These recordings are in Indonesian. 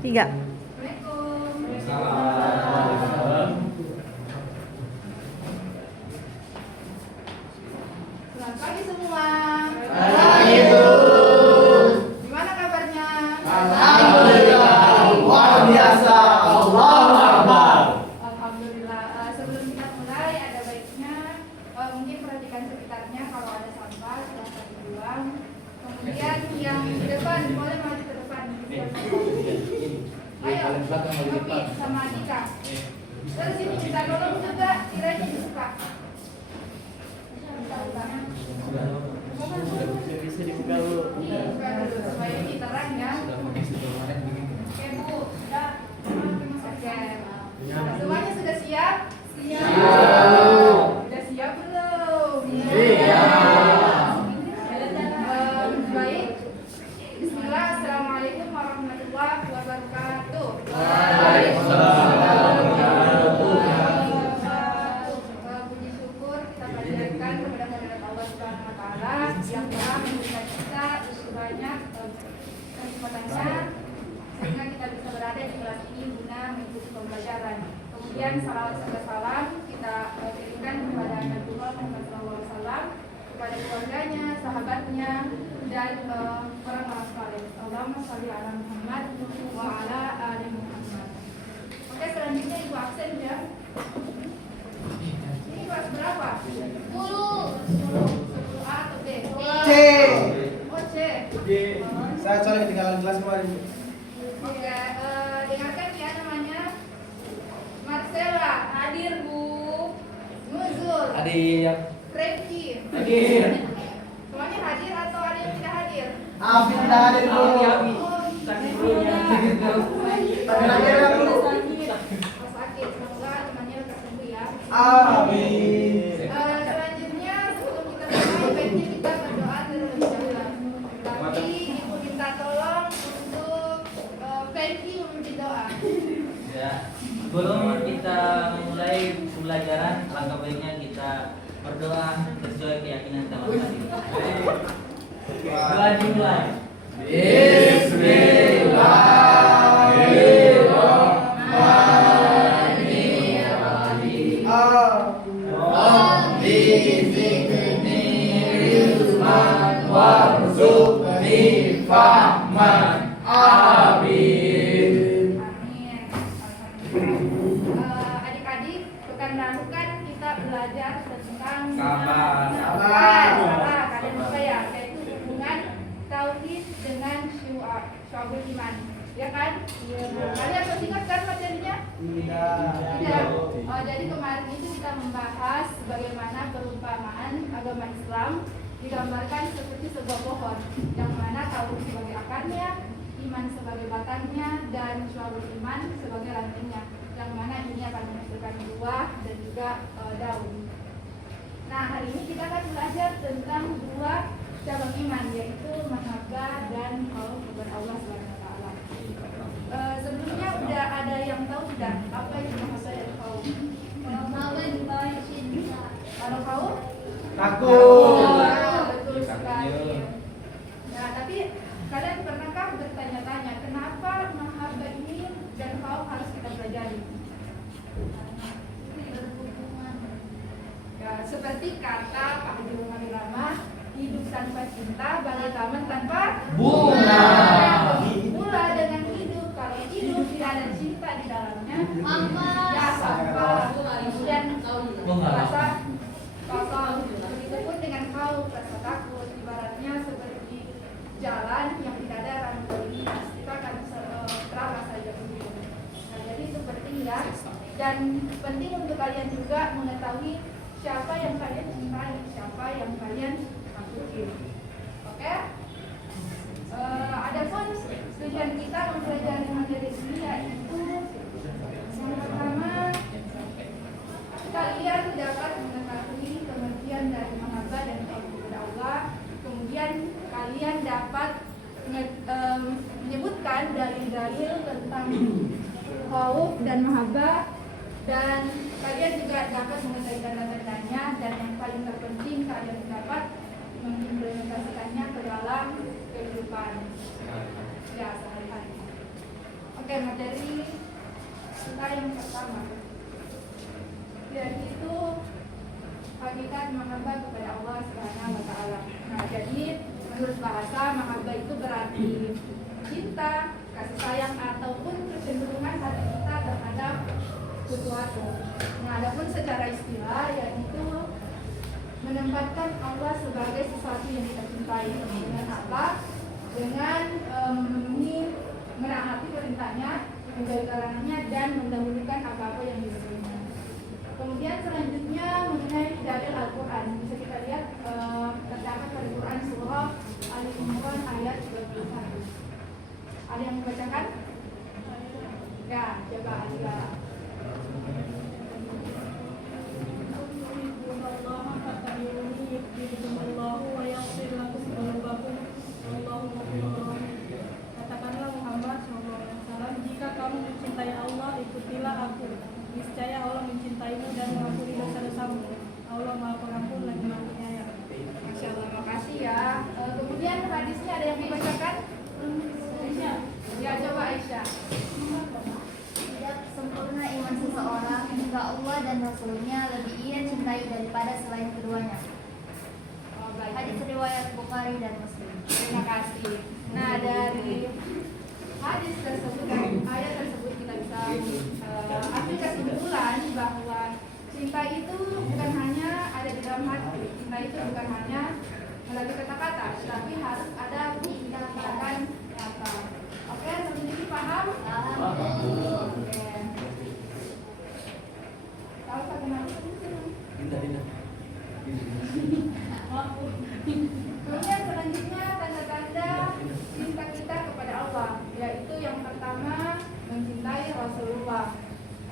3. Selamat pagi semua. Pagi, Bu. Gimana kabarnya? Alhamdulillah, luar biasa. Allahu Akbar. Alhamdulillah. Sebelum kita mulai, ada baiknya mungkin perhatikan sekitarnya. Kalau ada sampah, silahkan dibuang. Kemudian yang di depan boleh maju ke depan. Ayo, Novi sama Dika. Terus ini kita tolong juga kiranya dibuka. Bisa dibuka dulu. Dibuka dulu supaya ini terang ya. Oke Bu, sudah. Oke. Semuanya sudah siap? Sudah siap belum? Baik. Bismillah. Assalamualaikum warahmatullahi wabarakatuh. Puji syukur kita panjatkan kepada kehadirat Allah Subhanahu wa taala yang telah memberikan kita sebanyak kenikmatannya sehingga kita bisa berada di kelas ini guna mengikuti pembelajaran. Kemudian salawat serta salam kita kirimkan kepada Nabiullah Muhammad SAW, kepada keluarganya, sahabatnya, dan orang-orang saleh. Allahumma sholli ala Muhammad wa ala ali Muhammad. Oke, selanjutnya Ibu absen ya. Ini kelas berapa? 10. 10A atau B? C. Oh, C. Saya soalnya ketinggalan kelas kemarin. Oke, dengarkan ya namanya Marcella, hadir Bu. Nuzul, Hadir. Franky. Hadir. Semuanya hadir atau ada yang tidak hadir? Afi tidak hadir dulu. Tapi lagi ada dulu. Oh, sakit, semoga temannya lekas sembuh ya. Amin. Selanjutnya sebelum kita mulai baiknya kita berdoa terlebih dahulu. Tapi Ibu minta tolong untuk Franky memimpin doa. Ya. Sebelum kita memulai pembelajaran, langkah baiknya kita berdoa sesuai keyakinan kita masing-masing. Doa dimulai. Bismillahirrahmanirrahim. Warzuqni fahman. Amin. Amin. Adik-adik, bukan ragukan kita belajar tentang Sabar. Sabar. Kalian lupa ya, yaitu hubungan tauhid dengan syu'abul iman. Ya kan? Kalian masih ingat kan materinya? Tidak. Jadi kemarin itu kita membahas bagaimana perumpamaan agama Islam digambarkan seperti sebuah pohon, yang mana tauhid sebagai akarnya, iman sebagai batangnya, dan syu'abul iman sebagai rantainya, yang mana ini akan menghasilkan buah dan juga daun. Nah, hari ini kita akan belajar tentang dua cabang iman, yaitu mahabbah dan khauf kepada Allah Subhanahu wa taala. Sebelumnya udah ada yang tahu tidak apa itu mahabbah dan khauf? Kalau khauf? Takut. Betul sekali. Nah, tapi kalian pernahkah bertanya-tanya kenapa mahabbah ini dan khauf harus kita pelajari? Ya, seperti kata Pak Haji Muhammad Rama, hidup tanpa cinta bagai taman tanpa Bunga. Mula dengan hidup, kalau hidup tidak ada cinta di dalamnya, ya sampah. Kemudian rasa kosong. Begitupun dengan kau rasa takut, ibaratnya seperti jalan yang tidak ada rambu lalu lintas, kita akan terarah saja begitu. Nah, jadi itu penting ya, dan penting untuk kalian juga mengetahui siapa yang kalian cintai, siapa yang kalian takuti. Oke? Adapun tujuan kita mempelajari materi ini yaitu yang pertama, kalian dapat mengetahui pengertian dari mahabbah dan khauf kepada Allah. Kemudian kalian dapat menyebutkan dalil-dalil tentang khauf dan mahabbah, dan kalian juga dapat mengetahui tanda-tandanya, dan yang paling terpenting kalian dapat mengimplementasikannya ke dalam kehidupan ya sehari-hari. Oke, Oke, materi kita yang pertama yaitu hakikat mahabbah kepada Allah Subhanahu wa taala. Nah, jadi menurut bahasa mahabbah itu berarti cinta, kasih sayang ataupun kecenderungan hati kita terhadap sesuatu. Nah, adapun secara istilah yaitu menempatkan Allah sebagai sesuatu yang kita cintai. Dengan apa? Dengan memenuhi, menaati perintahnya, menjauhi larangannya, dan mendahulukan apa-apa yang disuruhnya. Kemudian selanjutnya mengenai dalil Al-Quran, bisa kita lihat terdapat pada Quran surah Al-Imran ayat 21. Ada yang membacakan? Ya, coba Alia. Katakanlah Muhammad SAW, jika kamu mencintai Allah, ikutilah aku. Niscaya Allah mencintaimu dan mengampuni dosa-dosamu. Allah Maha Pengampun lagi Maha Penyayang. Masya Allah, makasih ya. Kemudian hadisnya ada yang membacakan? Aisyah. Ya, coba Aisyah. Tidak sempurna iman seseorang hingga Allah dan Rasulnya lebih ia cintai daripada selain keduanya. Oh, baik. Hadis riwayat Bukhari dan Muslim. Terima kasih. Nah, dari hadis tersebut dan ayat tersebut kita bisa ambil kesimpulan bahwa cinta itu bukan hanya ada di dalam hati. Cinta itu bukan hanya melalui kata-kata, tapi harus ada tindakan nyata. Oke, sampai sini paham? Oke. Tahu tak kenapa? Kemudian selanjutnya tanda-tanda cinta kita kepada Allah, yaitu yang pertama mencintai Rasulullah.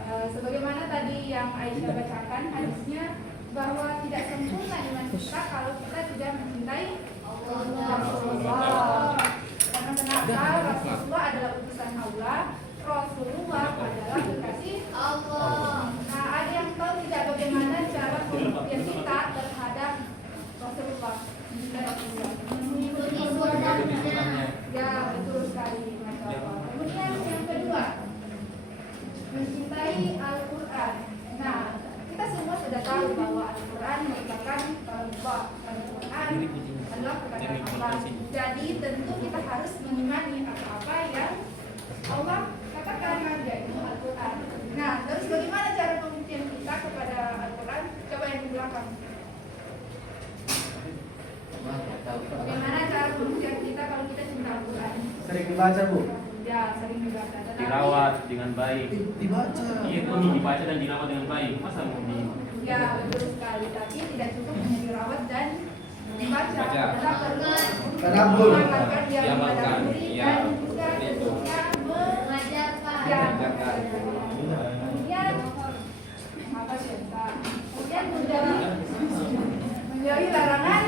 Sebagaimana tadi yang Aisyah bacakan hadisnya bahwa tidak sempurna iman kita kalau kita tidak mencintai Rasulullah. Karena kenapa? Rasulullah adalah utusan Allah, Rasulullah adalah kekasih Allah. Nah, ada yang tahu tidak bagaimana cara pembuktian kita terhadap Rasulullah? Mengikuti sunnahnya. Ya, betul sekali, Masya Allah. Kemudian yang kedua, mencintai Al-Quran. Nah, kita semua sudah tahu bahwa Al-Quran merupakan Al-Quran adalah perkataan Allah. Jadi tentu kita harus mengimani apa-apa yang Allah katakan, yaitu Al-Quran. Nah, terus bagaimana cara pembuktian kita kepada Al-Quran? Coba yang di belakang. Bagaimana cara pembuktian kita kalau kita cinta Al-Quran? Sering dibaca, Bu? Ya, sering dibaca. Tetapi, Dirawat dengan baik. Dibaca. Iya, ini dibaca dan dirawat dengan baik. Masa mau di ya, betul sekali. Tapi tidak cukup hanya dirawat dan dibaca. Kita perlu Tadabbur. mengamalkan yang Diamalkan. mendahului Ya, dan juga seperti itu. tentunya Mengajarkan. ya. Kemudian apa sih? Kemudian menjauhi larangan.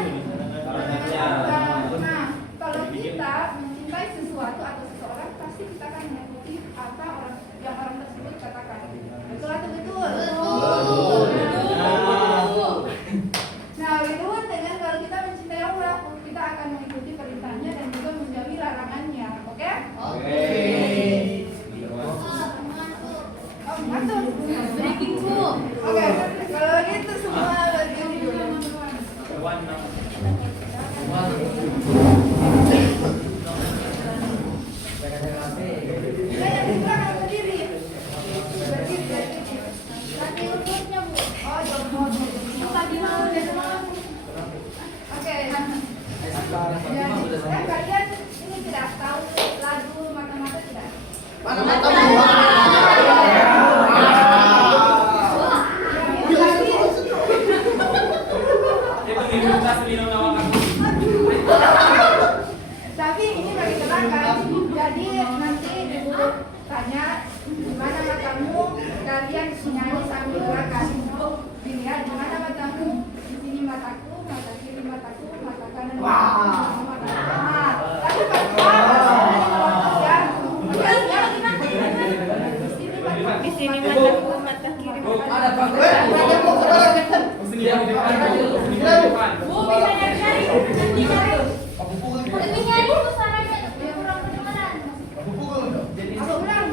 Nah, kalau kita mencintai sesuatu atau seseorang, pasti kita akan mengikuti apa yang orang tersebut katakan. Betul atau betul? Betul. Nah, begitu dengan kalau kita mencintai Allah, kita akan mengikuti perintahnya dan juga menjauhi larangannya. Oke? Oke. Oh, mantul. Breaking book. Oke, kalau gitu semua berdiri dulu. Saya yang di belakang berdiri. Berdiri. Nanti urutnya, Bu. Oh, jomblo. Tadi mau dari mana? Oke. Ya, kalian ini tidak tahu lagu mata-mata tidak? Mata-mata, Bu. Tapi ini bagi kenangan. Jadi nanti ibu tanya di mana matamu, kalian nyanyi sambil gerakan. Dilihat di mana matamu, di sini mataku, mata kiri mataku, mata kanan mataku, mata kanan. Tapi Di sini mataku, mata kiri, Ada Pak. Bu, bisa nyari-nyari. Nanti cari. Lebih nyari suaranya kurang kedengaran. Aku ulang.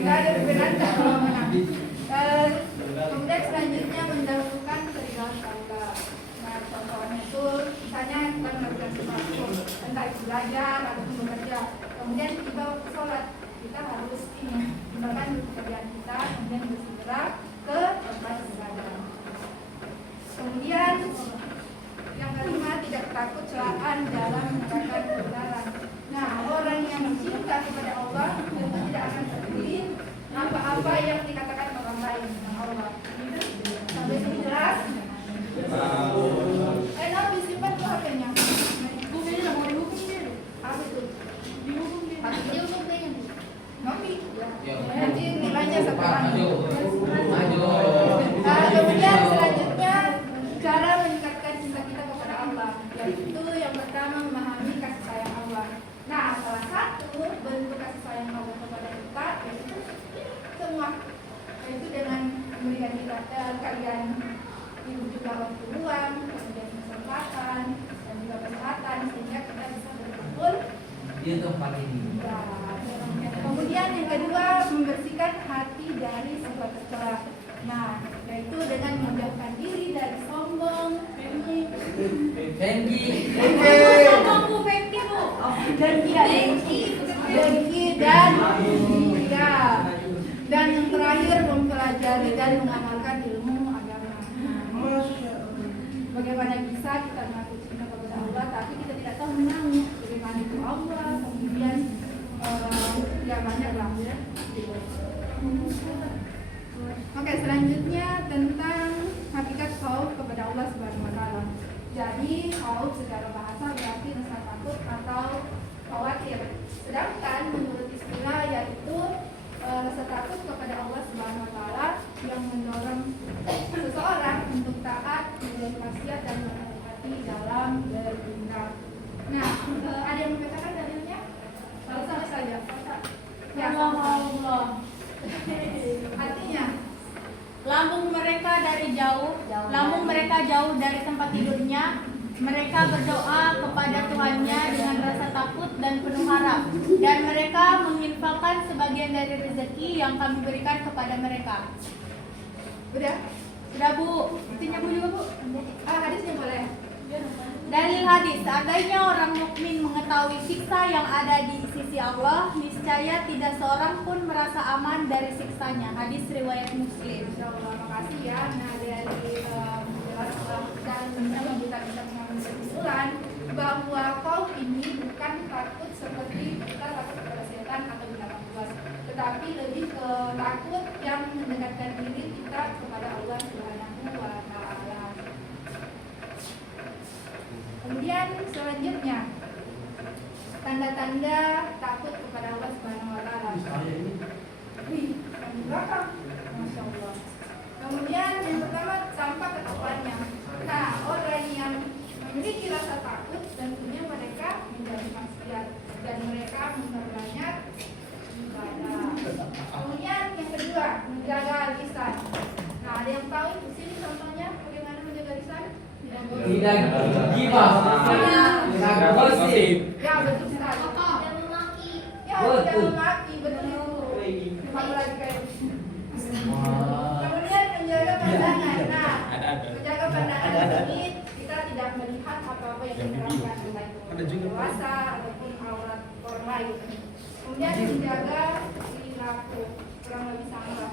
Nggak ada perbedaan kalau menang. Kemudian selanjutnya mendahulukan keridhaan Allah. Nah, contohnya itu misalnya kita melakukan sesuatu, entah itu belajar ataupun bekerja. Kemudian kita sholat, kita harus meninggalkan pekerjaan kita, kemudian bersegera ke tempat ibadah. Kemudian yang kelima, tidak takut celaan dalam mengatakan kebenaran. Nah, orang yang cinta kepada Allah tentu tidak akan peduli apa-apa yang dikatakan orang lain tentang Allah. Sampai sini jelas? Disimpan tuh HP-nya. Buktinya mau dihukum dia. Apa itu? Dihukum dia. Dia untuk pengen. Nopi. Nanti nilainya sekarang. Maju. Kemudian selanjutnya cara meningkatkan cinta kita kepada Allah, yaitu yang pertama memahami kasih sayang Allah. Nah, salah satu bentuk kasih sayang Allah kepada kita yaitu semua, yaitu dengan memberikan kita kalian hidup juga waktu luang, kemudian kesempatan dan juga kesehatan sehingga kita bisa berkumpul. Dia tempat ini. Ya. Kemudian yang kedua, membersihkan hati dari sifat tercela. Nah, yaitu dengan menjauhkan diri dari sombong, Fengi. Sama Bu Pengki Bu. dengki dan ya. Dan yang terakhir, mempelajari dan mengamalkan ilmu agama. Bagaimana bisa kita mengaku cinta kepada Allah tapi kita tidak tahu menang bagaimana itu Allah, kemudian ya banyak lah ya. Oke, selanjutnya tentang hakikat khauf kepada Allah Subhanahu wa taala. Jadi, khauf secara bahasa berarti rasa takut atau khawatir. Sedangkan menurut istilah yaitu rasa takut kepada Allah Subhanahu wa taala yang mendorong seseorang untuk taat, menjauhi maksiat dan berhati-hati dalam beribadah. Nah, ada yang membacakan dalilnya? Sama saja. Ya, Allah. artinya Lambung mereka jauh dari tempat tidurnya. Mereka berdoa kepada Tuhannya dengan rasa takut dan penuh harap, dan mereka menginfakkan sebagian dari rezeki yang kami berikan kepada mereka. udah. Sudah Bu, buktinya Bu juga Bu. Hadisnya boleh. Dalil hadis, seandainya orang mukmin mengetahui siksa yang ada di sisi Allah, niscaya tidak seorang pun merasa aman dari siksanya. Hadis riwayat Muslim. Insya Allah, makasih ya. Nah, dari penjelasan dan kita bisa mengambil kesimpulan bahwa kau ini bukan takut seperti kita takut kepada setan atau binatang buas, tetapi lebih ke takut yang mendekatkan diri kita kepada Allah Subhanahu wa taala. Kemudian selanjutnya tanda-tanda takut kepada Allah Subhanahu wa taala. Wih, yang di belakang. Masya Allah. Kemudian yang pertama tampak ketakuannya. Nah, orang yang memiliki rasa takut tentunya mereka menjadi maksiat dan mereka memperbanyak ibadah. Kemudian yang kedua, menjaga lisan. Nah, ada yang tahu di sini contohnya bagaimana menjaga lisan? Tidak gibah. Tidak gosip. Ya, betul sekali. Tidak memaki. Ya, tidak memaki, betul itu. Dipakai lagi kayak kemudian menjaga pandangan. Nah, menjaga pandangan ini kita tidak melihat apa-apa yang diterapkan entah itu dewasa ataupun aurat orang lain. Kemudian menjaga perilaku, kurang lebih sama lah.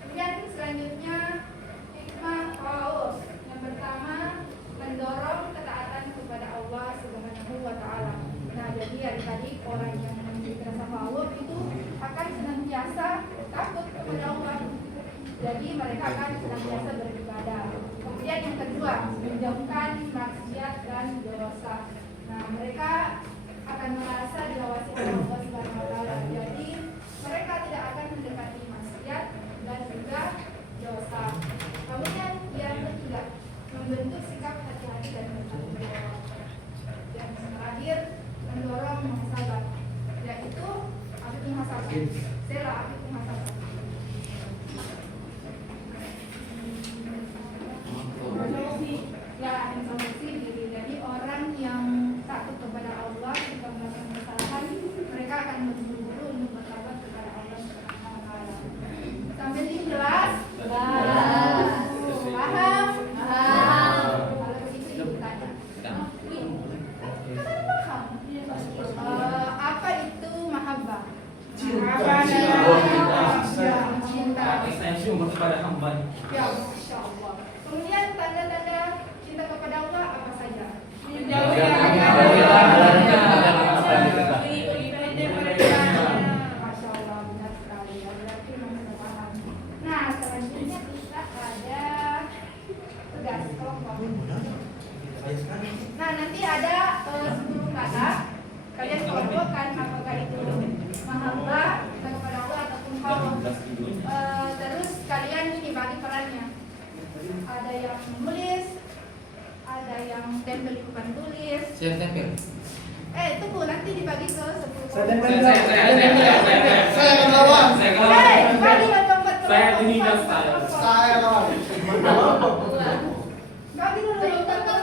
Kemudian selanjutnya hikmah khauf. Yang pertama, mendorong ketaatan kepada Allah Subhanahu wa taala. Nah, jadi tadi orang yang memiliki rasa khauf itu akan senantiasa takut kepada Allah. Jadi mereka akan senantiasa beribadah. Kemudian yang kedua, menjauhkan maksiat dan dosa. Nah, mereka akan merasa diawasi oleh Allah Subhanahu wa taala. Jadi mereka tidak akan mendekati maksiat dan juga dosa. Kemudian yang ketiga, membentuk sikap hati-hati dan bertanggung jawab. Yang terakhir, mendorong muhasabah, yaitu afif muhasabah. Sela afif muhasabah. Ya, introspeksi diri. Jadi orang yang takut kepada Allah jika melakukan kesalahan, mereka akan hamba. Ya, Masya Allah. Kemudian tanda-tanda cinta kepada Allah apa saja? Masya Allah, benar sekali. Ya, berarti memang sudah paham. Nah, selanjutnya kita ada tugas kelompok. Nah, nanti ada 10 kata. Kalian kelompokkan apakah itu mahabbah, cinta kepada Allah ataupun hawa. Terus kalian ini bagi perannya. Ada yang menulis, ada yang tempel di papan tulis. Siap tempel. Tunggu, nanti dibagi ke 10 Saya kelompok. Saya akan lawan. Bagi ke kelompok. Saya ini dan saya. Saya lawan. Bagi dulu ke kelompok.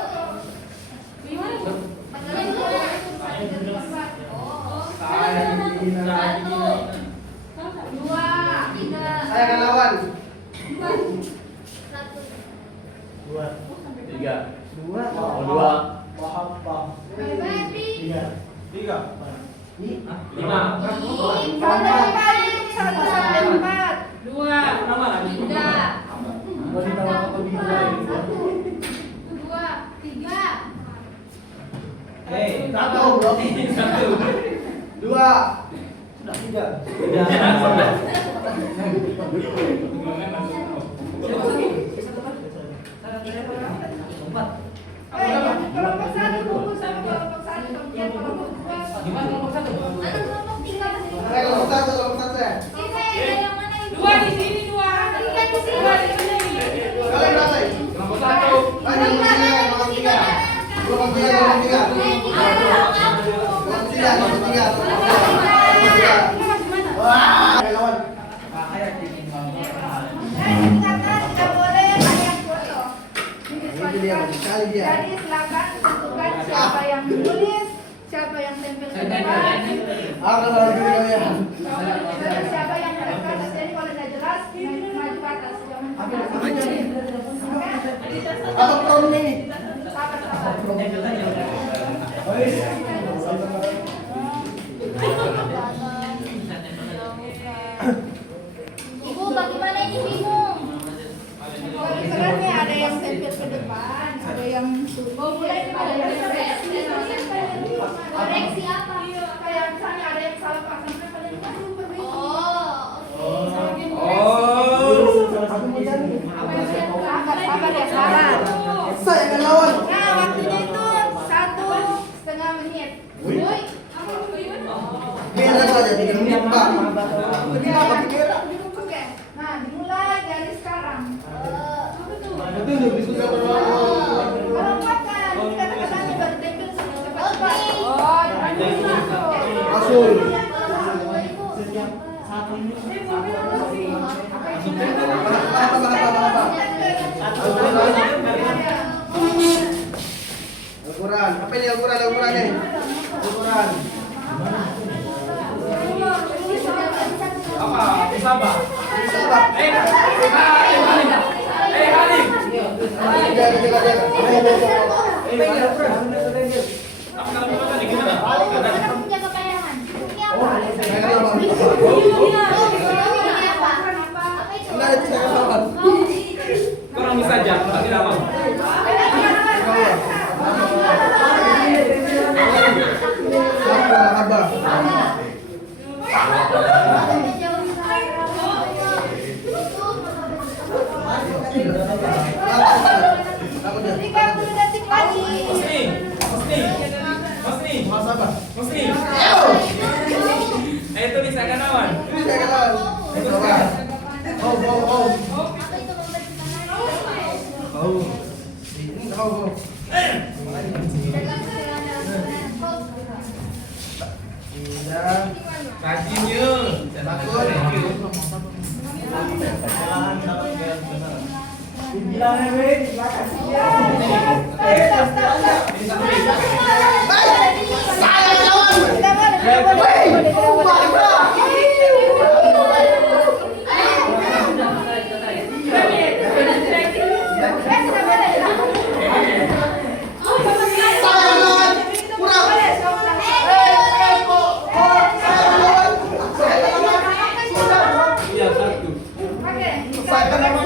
Dua, tiga, Saya akan lawan. satu. Dua. 3. Dua. Oh, 2. Mahabbah. Tiga. 5. Satu sampai 4. Dua, Nama tiga, Mau ditawar atau dua? dua, tiga. Satu. Dua. Sudah tiga. Kelompok 1 bungkus sama kelompok 1. Kemudian kelompok 2. Gimana kelompok 1? Ada kelompok tiga. Saya kelompok satu saya. Ini yang mana ini? Dua di sini, dua. Tiga di sini. Dua di sini. Kalian berapa? Kelompok 1. Kelompok tiga. Kelompok tiga. Kelompok tiga. Kelompok tiga. Kelompok tiga. Wah. Saya lawan. Ingatkan tidak boleh banyak foto. Ini dia, sekali dia. Jadi silakan tentukan siapa yang menulis, siapa yang tempel di depan, Akan lawan dulu ya. terus siapa yang hadap ke atas. Jadi kalau tidak jelas, maju ke atas. Jangan Apa problemnya ini? sabar. Ibu, bagaimana ini bingung? Kerannya ada yang tempel ke depan, ada yang ada yang Koreksi apa? kayak misalnya ada yang salah pasang, kan kalian juga perlu perbaiki. Sabar ya, sabar. Saya akan lawan. Nah, waktunya itu 1,5 menit. Woi, Merah saja 3 menit Pak. Lebih lama merah. Oke. Nah, dimulai dari sekarang. Betul diskusi berlalu. Kalau makan, kata-katanya baru tempel cepat-cepat. Oh, Asul. Al-Quran. Apa ini Al-Quran? Al-Quran nih. Al-Quran. Apa? Sabar. Sabar. Halim. Jaga. Kamu jaga bayangan. Ini apa? Saya akan lawan. Ini apa? Enggak, itu saya akan lawan. Kurang bisa aja, tapi lama. Abah. Tiga 30 detik lagi. Musni. Itu bisa kan lawan. Ini saya akan lawan. Coba. Oh. Ini oh. Tidak. Rajinnya. Saya lawan. Tidak boleh. Saya lawan. Kurang. Iya, satu. Oke, Saya akan lawan.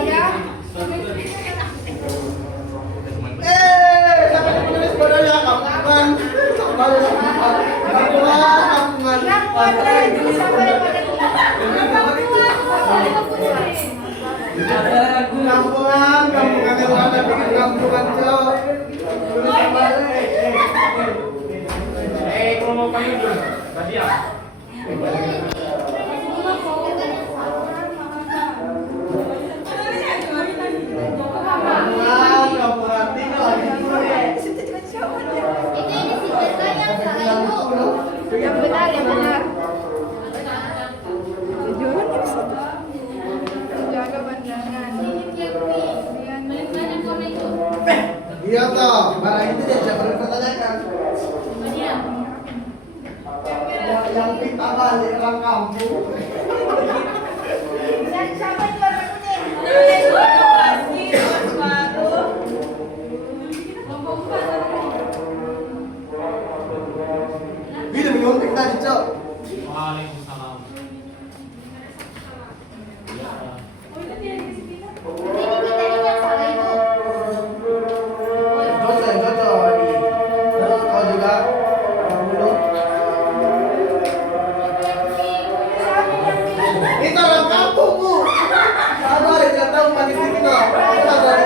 Tadi apa? Ini si Jasa yang salah itu. Yang benar, yang benar. Jaga pandangan. Iya toh, barang itu dia siapa yang pertanyakan? Yang kita balik orang kampung. Dan siapa yang warna kuning? Ini menyuntik tadi, Cok. Waalaikumsalam. Ini kita ini yang salah itu. Joco ini. Terus kau juga dulu. Itu orang kampung, Bu. Sabar, tidak tahu pakai sini loh. Sabar.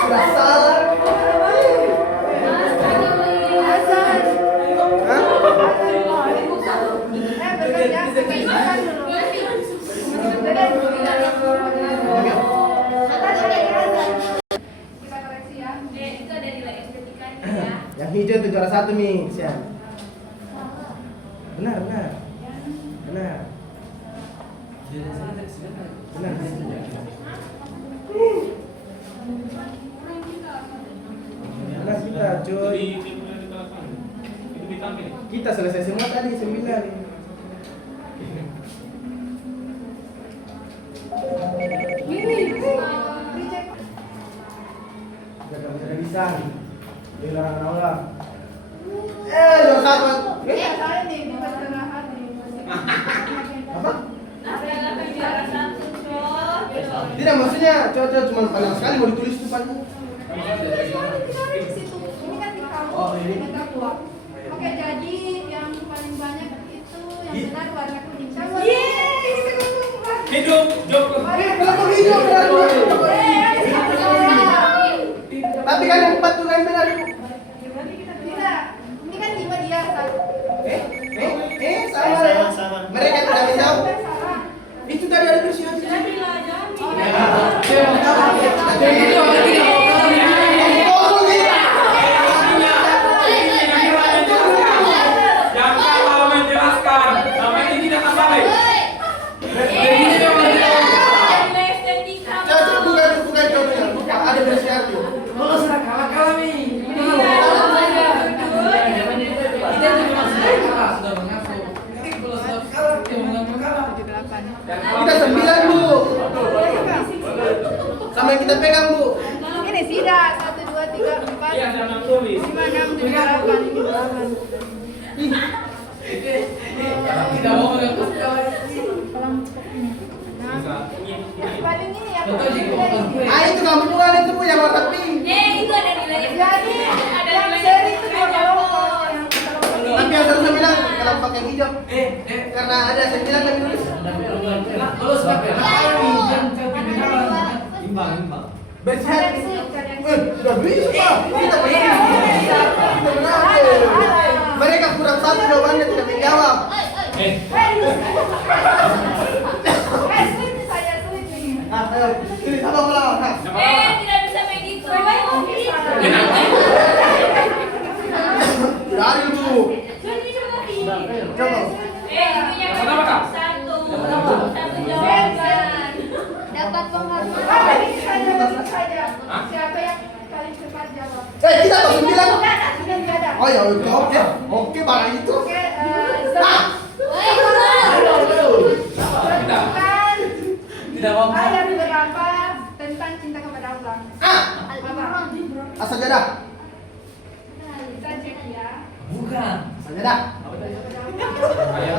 Sudah salah. Kita koreksi ya. Yang hijau itu juara 1 nih, Sian. Benar. Benar. Benar kita, cuy. Kita selesai semua tadi 9. Gak bisa. Dia orang. Juara 1. Saya nih di pertengahan nih. Apa? Tidak, maksudnya cocok cuma panjang sekali mau ditulis depannya. Ini kan di kamu. Oh, ini. Kita buat. Oke, jadi yang paling banyak itu yang benar warna kuning. Siapa? Hidup, Joko. Kenapa hijau benar? Tapi kan yang 4 tuh lain benar. Tidak. Ini kan 5 dia. Sama. Mereka tidak menjawab. Salah. Itu tadi ada bersih. Yang kalau menjelaskan, sama ini tidak terbalik. Bukan contohnya. Bukan ada bersih hati. Kalau sudah kalah nih. Kita juga sudah kalah, sudah mengaku. Kalau sudah kalah, dia mengaku kalah. Kita 9, Bu. Sama yang kita pegang, Bu. Ini tidak. 1, 2, 3, 4, Iya, jangan tulis. 5, 6, 7, 8. Ini 8. Tidak mau mengaku kalah. Yang paling ini ya. Contoh di kelompok Ah, itu kampungan itu Bu yang warna pink. Jadi yang seri itu dua kelompok. Yang kelompok Tapi yang harusnya bilang kalau pakai hijau. Karena ada 9 yang tulis. Kalau sudah kalah nih, jangan ketinggalan. Imbang. Bersih hati. Sudah bisa. Kita benar. Kita benar. Mereka kurang 1 jawabannya tidak menjawab. sulit saya sulit nih. Ah, ayo. Ini sama melawan. Nah. Dari Bu. Coba. Dapat penghargaan. Ini saja. Siapa yang paling cepat jawab? Kita tahu 9. Sudah tidak ada. Oh ya, oke. Oke, barang itu. Oke, Nah. bukan Tidak mau. ayat berapa tentang cinta kepada Allah? Ah. Sajadah. Kita cek ya. Bukan. Sajadah.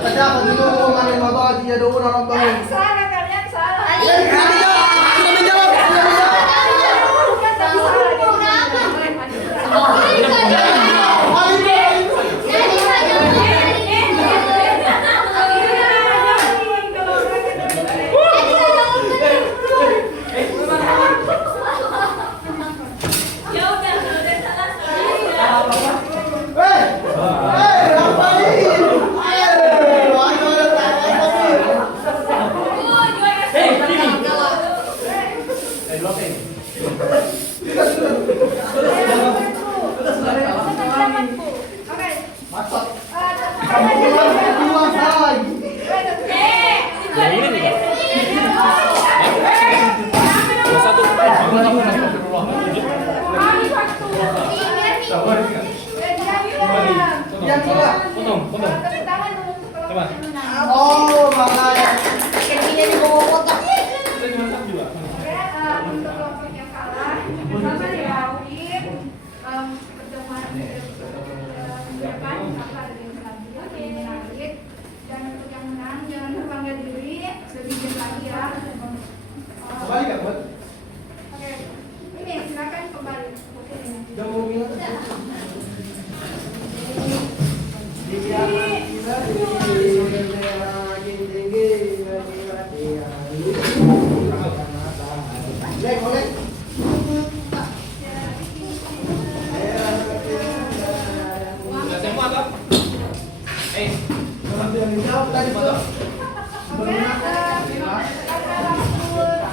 Sajadah dulu mana bapak dia doa orang baru. Salah kalian salah. Sudah menjawab. Bukan tapi Hei, Yang kedua. Potong. Tepuk tangan dulu untuk kelompok Coba. yang menang. Oh, makanya. Kakinya di bawah kotak. Kita cuma satu juga. Oke, untuk kelompok yang kalah, pertama dilakuin pertemuan depan apa ada yang lebih menarik. Dan untuk yang menang jangan berbangga diri, sedikit lagi ya. Kembali nggak, Bud? Oke, ini silakan kembali. Oke, ini. Udah mau bilang. Sudah semua toh? Oke, karena waktu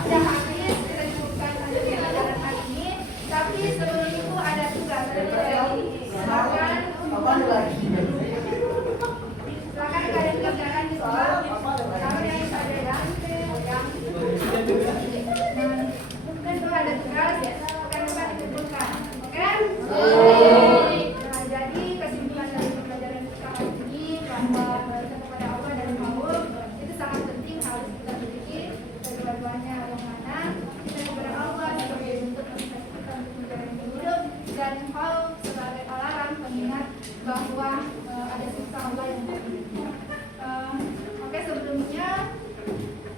sudah habis, kita cukupkan saja pelajaran hari ini. Tapi sebelum itu ada tugas dari silakan kalian kerjakan di rumah. Kalau yang saja yang dan itu ada tugas ya, akan dapat dikumpulkan. Oke? Nah, jadi kesimpulan dari pembelajaran kita hari ini bahwa beribadah kepada Allah dan Makhluk itu sangat penting, harus kita miliki kedua-duanya. Yang mana kita kepada Allah sebagai bentuk motivasi kita untuk menjalani hidup, dan Makhluk sebagai alarm pengingat bahwa ada siksa Allah yang berikutnya. Oke, sebelumnya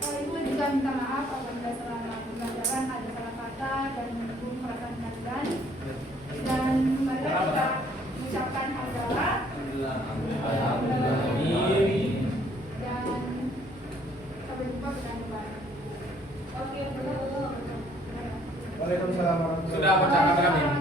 Ibu juga minta maaf apabila selama pembelajaran ada salah kata dan menyinggung perasaan kalian. Dan mari kita mengucapkan hamdalah dan sampai jumpa di depan. Oke, Waalaikumsalam warahmatullahi Sudah apa cakap kami?